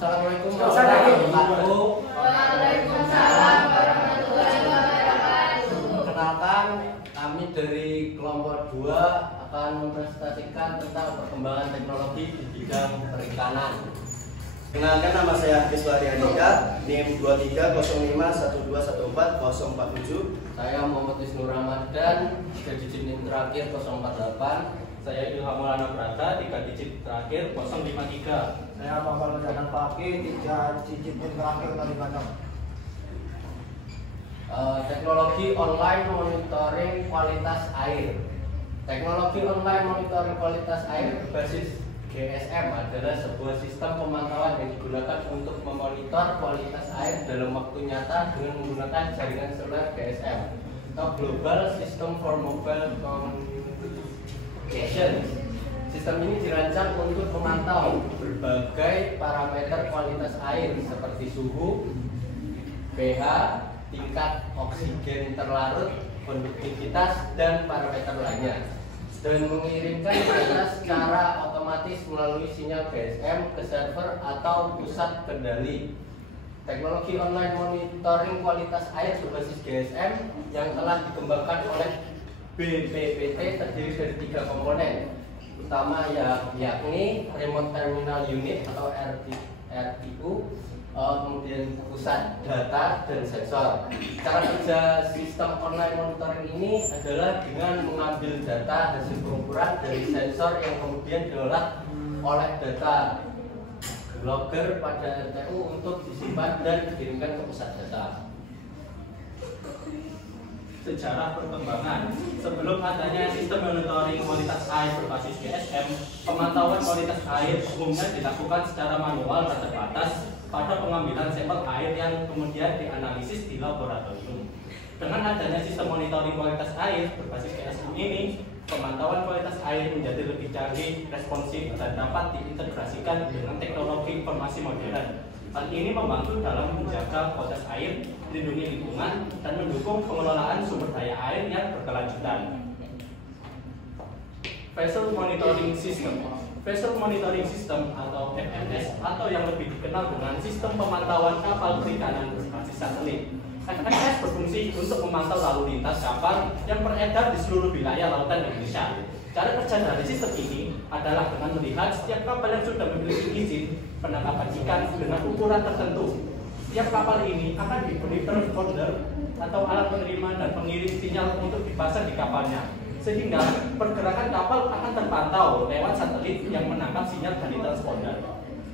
Assalamualaikum warahmatullahi wabarakatuh. Waalaikumsalam warahmatullahi wabarakatuh. Perkenalkan, kami dari kelompok 2 akan mempresentasikan tentang perkembangan teknologi di bidang perikanan. Kenalkan, nama saya Kiswari Andika, NIM 230512140447. Saya Muhammad Isnur Ramadan, 3 digit NIM terakhir 048. Saya Ilham Maulana Prata, 3 digit terakhir 053. Saya Bapak Jalan Pagi, 3 digit terakhir 056. Teknologi online monitoring kualitas air. Teknologi online monitoring kualitas air berbasis GSM adalah sebuah sistem pemantauan yang digunakan untuk memonitor kualitas air dalam waktu nyata dengan menggunakan jaringan seluler GSM atau Global System for Mobile Communication. Sistem ini dirancang untuk memantau berbagai parameter kualitas air seperti suhu, pH, tingkat oksigen terlarut, konduktivitas, dan parameter lainnya, dan mengirimkan data secara otomatis melalui sinyal GSM ke server atau pusat kendali. Teknologi online monitoring kualitas air berbasis GSM yang telah dikembangkan oleh BPPT terdiri dari 3 komponen utama, yakni Remote Terminal Unit atau RTU, kemudian pusat data dan sensor. Cara kerja sistem online monitoring ini adalah dengan mengambil data hasil pengukuran dari sensor yang kemudian diolah oleh data logger pada RTU untuk disimpan dan dikirimkan ke pusat data. Sejarah perkembangan. Sebelum adanya sistem monitoring kualitas air berbasis GSM, pemantauan kualitas air umumnya dilakukan secara manual dan terbatas pada pengambilan sampel air yang kemudian dianalisis di laboratorium. Dengan adanya sistem monitoring kualitas air berbasis GSM ini, pemantauan kualitas air menjadi lebih canggih, responsif, dan dapat diintegrasikan dengan teknologi informasi modern. Hal ini membantu dalam menjaga kualitas air, melindungi lingkungan, dan mendukung pengelolaan sumber daya air yang berkelanjutan. Vessel Monitoring System. Vessel Monitoring System atau VMS, atau yang lebih dikenal dengan sistem pemantauan kapal perikanan berbasis satelit. VMS berfungsi untuk memantau lalu lintas kapal yang beredar di seluruh wilayah lautan Indonesia. Cara kerja dari sistem ini adalah dengan melihat setiap kapal yang sudah memiliki izin penangkapan ikan dengan ukuran tertentu. Setiap kapal ini akan diberi transponder atau alat penerima dan pengirim sinyal untuk dipasang di kapalnya, sehingga pergerakan kapal akan terpantau lewat satelit yang menangkap sinyal dari transponder.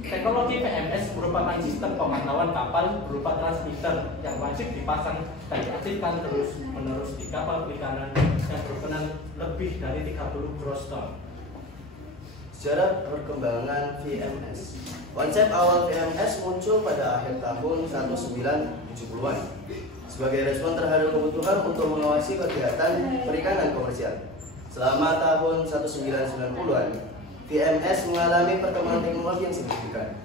Teknologi VMS merupakan sistem pemantauan kapal berupa transmitter yang wajib dipasang dan diaktifkan terus-menerus di kapal perikanan yang berbeban lebih dari 30 gross ton. Sejarah perkembangan VMS. Konsep awal VMS muncul pada akhir tahun 1970-an sebagai respon terhadap kebutuhan untuk mengawasi kegiatan perikanan komersial. Selama tahun 1990-an, VMS mengalami perkembangan teknologi yang signifikan.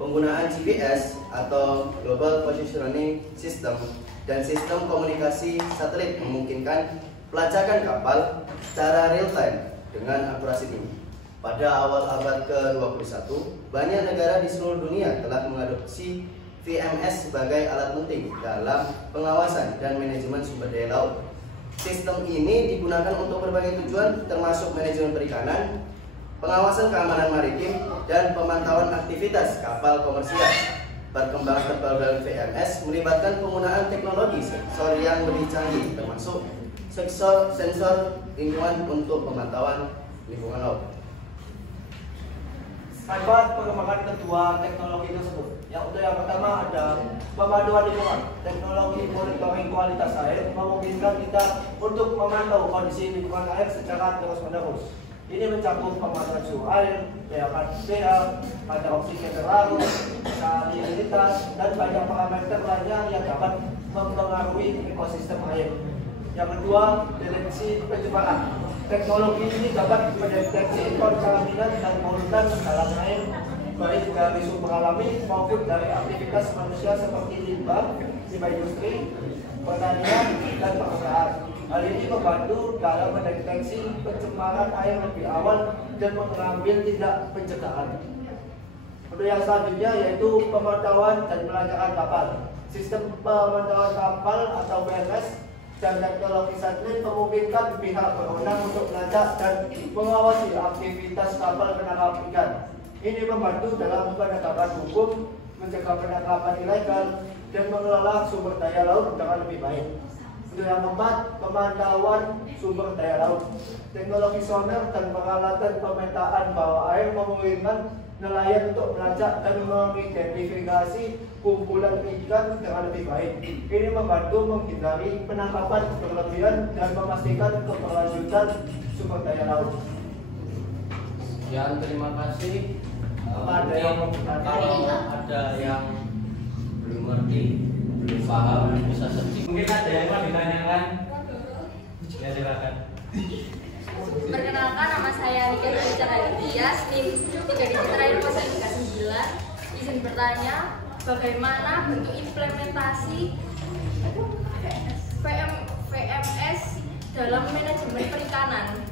Penggunaan GPS atau Global Positioning System dan sistem komunikasi satelit memungkinkan pelacakan kapal secara real time dengan akurasi tinggi. Pada awal abad ke-21, banyak negara di seluruh dunia telah mengadopsi VMS sebagai alat penting dalam pengawasan dan manajemen sumber daya laut. Sistem ini digunakan untuk berbagai tujuan termasuk manajemen perikanan, pengawasan keamanan maritim, dan pemantauan aktivitas kapal komersial. Perkembangan terbaru VMS melibatkan penggunaan teknologi sensor yang lebih canggih, termasuk sensor lingkungan untuk pemantauan lingkungan laut. Manfaat perkembangan kedua teknologi tersebut. Yang pertama ada pemanduan lingkungan. Teknologi monitoring kualitas air memungkinkan kita untuk memantau kondisi lingkungan air secara terus-menerus. Ini mencakup pemantauan suhu air, pH, kadar oksigen terlarut, salinitas, dan banyak parameter lainnya yang dapat mempengaruhi ekosistem air. Yang kedua, deteksi pencemaran. Teknologi ini dapat mendeteksi kontaminasi dan polutan dalam air, baik dari sumber alami maupun dari aktivitas manusia seperti limbah industri, pertanian, dan perusahaan. Hal ini membantu dalam mendeteksi pencemaran air lebih awal dan mengambil tindak pencegahan. Untuk yang selanjutnya yaitu pemantauan dan pelacakan kapal. Sistem pemantauan kapal atau PMS dan teknologi satelit memungkinkan pihak berwenang untuk melacak dan mengawasi aktivitas kapal penangkap ikan. Ini membantu dalam penegakan hukum, mencegah penangkapan ilegal, dan mengelola sumber daya laut dengan lebih baik. Untuk yang keempat, pemantauan sumber daya laut. Teknologi sonar dan peralatan pemetaan bawah air memungkinkan nelayan untuk melacak dan mengidentifikasi kumpulan ikan dengan lebih baik. Ini membantu menghindari penangkapan berlebihan dan memastikan keberlanjutan sumber daya laut. Sekian, terima kasih. Ada yang mau bertanya? Kalau ada yang belum ngerti, belum paham, bisa searching. Mungkin ada yang mau ditanyakan? Ya silakan. Perkenalkan, nama saya Nika Terakhir Tias, NIM 3 Izin bertanya, bagaimana bentuk implementasi VMS dalam manajemen perikanan?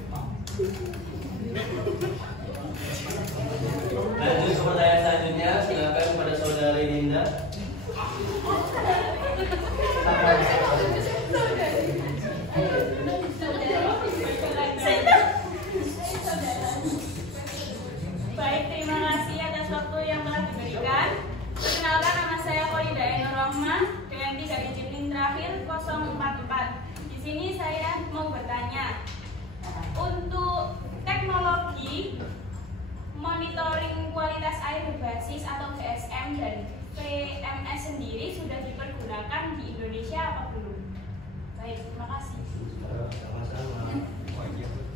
Lanjut ke pertanyaan selanjutnya, silakan kepada saudari Ninda. Baik, terima kasih atas waktu yang telah diberikan. Perkenalkan, nama saya Kolida Ainur Rahman dengan 3 digit NIM terakhir 044. Di sini saya mau bertanya, untuk teknologi monitoring kualitas air berbasis atau GSM dan VMS sendiri sudah dipergunakan di Indonesia apa belum? Baik, terima kasih. Sama-sama.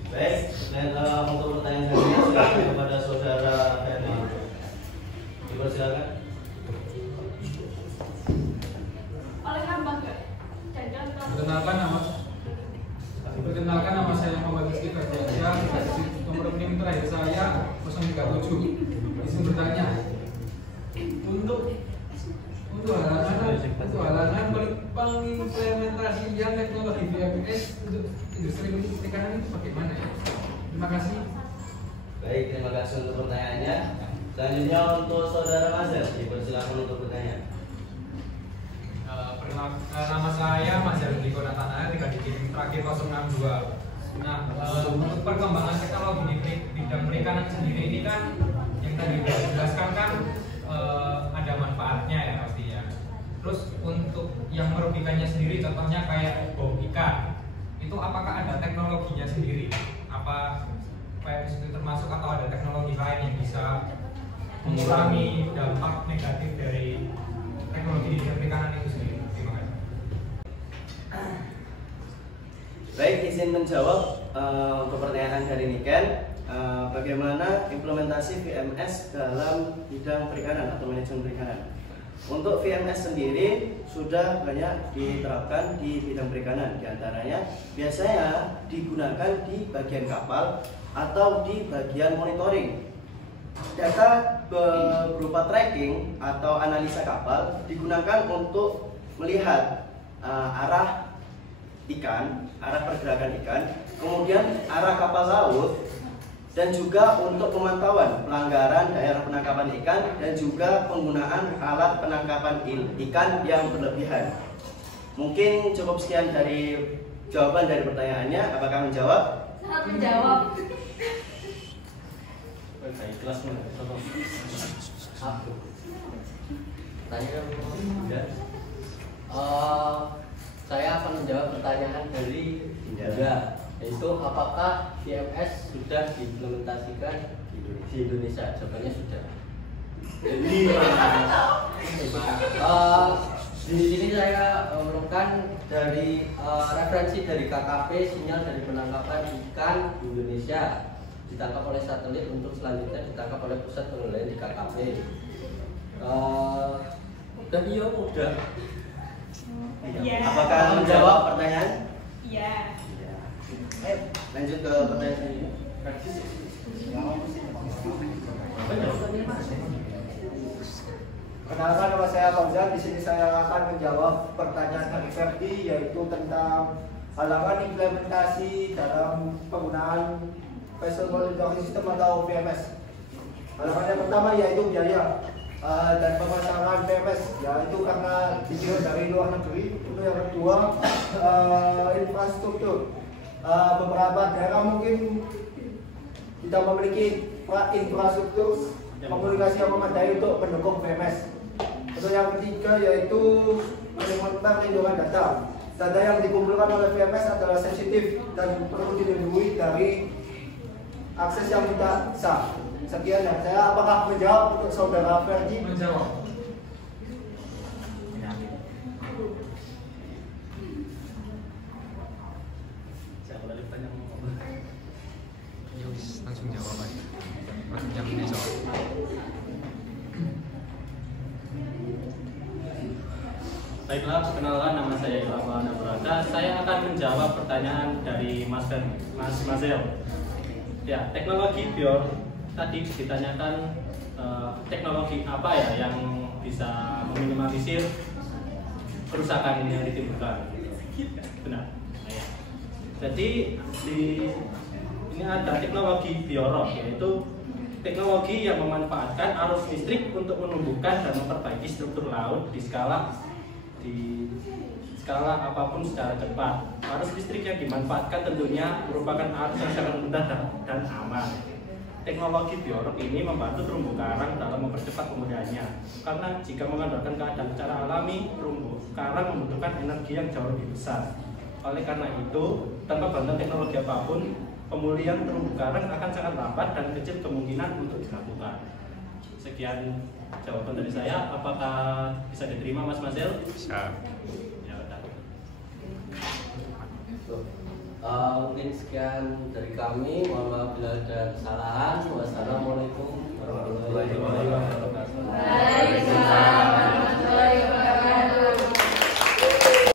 Baik, dan untuk pertanyaan selanjutnya silakan kepada saudara Ferdi. Dipersilakan. Oleh hamba dan Perkenalkan nama saya Muhammad Rizky Fardiansyah, nomor NIM terakhir saya 037. Izin bertanya, untuk halaman pengimplementasian teknologi VMS untuk industri perikanan itu bagaimana ya? Terima kasih. Baik, terima kasih untuk pertanyaannya. Selanjutnya untuk saudara Mazel, dipersilakan untuk bertanya. Nama saya Mas Jarudiko Natanael, 3 digit terakhir 062. Nah, untuk perkembangan teknologi di bidang perikanan sendiri ini kan yang tadi sudah dijelaskan kan ada manfaatnya ya pastinya. Terus untuk yang merugikannya sendiri, contohnya kayak bom ikan, itu apakah ada teknologinya sendiri? Apa kayak itu termasuk atau ada teknologi lain yang bisa mengurangi dampak negatif dari teknologi di bidang perikanan itu sendiri? Baik, izin menjawab untuk pertanyaan dari Niken, bagaimana implementasi VMS dalam bidang perikanan atau manajemen perikanan. Untuk VMS sendiri sudah banyak diterapkan di bidang perikanan, diantaranya biasanya digunakan di bagian kapal atau di bagian monitoring. Data berupa tracking atau analisa kapal digunakan untuk melihat arah ikan, arah pergerakan ikan, kemudian arah kapal laut, dan juga untuk pemantauan pelanggaran daerah penangkapan ikan dan juga penggunaan alat penangkapan ikan yang berlebihan. Mungkin cukup sekian dari jawaban dari pertanyaannya. Apakah menjawab? Sangat menjawab. Kelas Saya akan menjawab pertanyaan dari Dinda, yaitu apakah VMS sudah diimplementasikan di Indonesia? Jawabannya sudah. Jadi di sini saya menemukan dari referensi dari KKP, sinyal dari penangkapan ikan di Indonesia ditangkap oleh satelit untuk selanjutnya ditangkap oleh pusat pengendalian di KKP. Dan iya udah. Iya. Apakah menjawab pertanyaan? Iya. Lanjut ke pertanyaan selanjutnya. Kenalkan, nama saya Fauzan. Di sini saya akan menjawab pertanyaan dari Ferdi, yaitu tentang halaman implementasi dalam penggunaan vessel monitoring system atau VMS. Halaman yang pertama yaitu biaya dan pemasaran PMS, yaitu karena dikirim dari luar negeri. Untuk yang kedua, infrastruktur. Beberapa daerah mungkin tidak memiliki infrastruktur komunikasi yang memadai untuk mendukung PMS. Untuk yang ketiga yaitu perlindungan data. Data yang dikumpulkan oleh PMS adalah sensitif dan perlu dilindungi dari akses yang tidak sah. Sekian dari saya. Apakah menjawab untuk saudara Ferdi? Menjawab. Langsung jawab aja. Yang ini jawab. Baiklah, perkenalkan nama saya Ilham Nabrata. Saya akan menjawab pertanyaan dari Mas Mazel. Ya, teknologi bior tadi ditanyakan teknologi apa ya yang bisa meminimalisir kerusakan ini yang ditimbulkan. Benar. Ya. Jadi ini ada teknologi biorok, yaitu teknologi yang memanfaatkan arus listrik untuk menumbuhkan dan memperbaiki struktur laut di skala apapun secara cepat. Arus listrik yang dimanfaatkan tentunya merupakan arus yang sangat mudah dan aman. Teknologi biorok ini membantu terumbu karang dalam mempercepat pemudahannya. Karena jika mengandalkan keadaan secara alami, terumbu karang membutuhkan energi yang jauh lebih besar. Oleh karena itu, tanpa bantuan teknologi apapun, pemulihan terumbu karang akan sangat lambat dan kecil kemungkinan untuk dilakukan. Sekian jawaban dari saya. Apakah bisa diterima, Mas Mazel? Bisa. Ya, betul. Mungkin sekian dari kami. Mohon maaf bila ada kesalahan. Wassalamualaikum warahmatullahi wabarakatuh.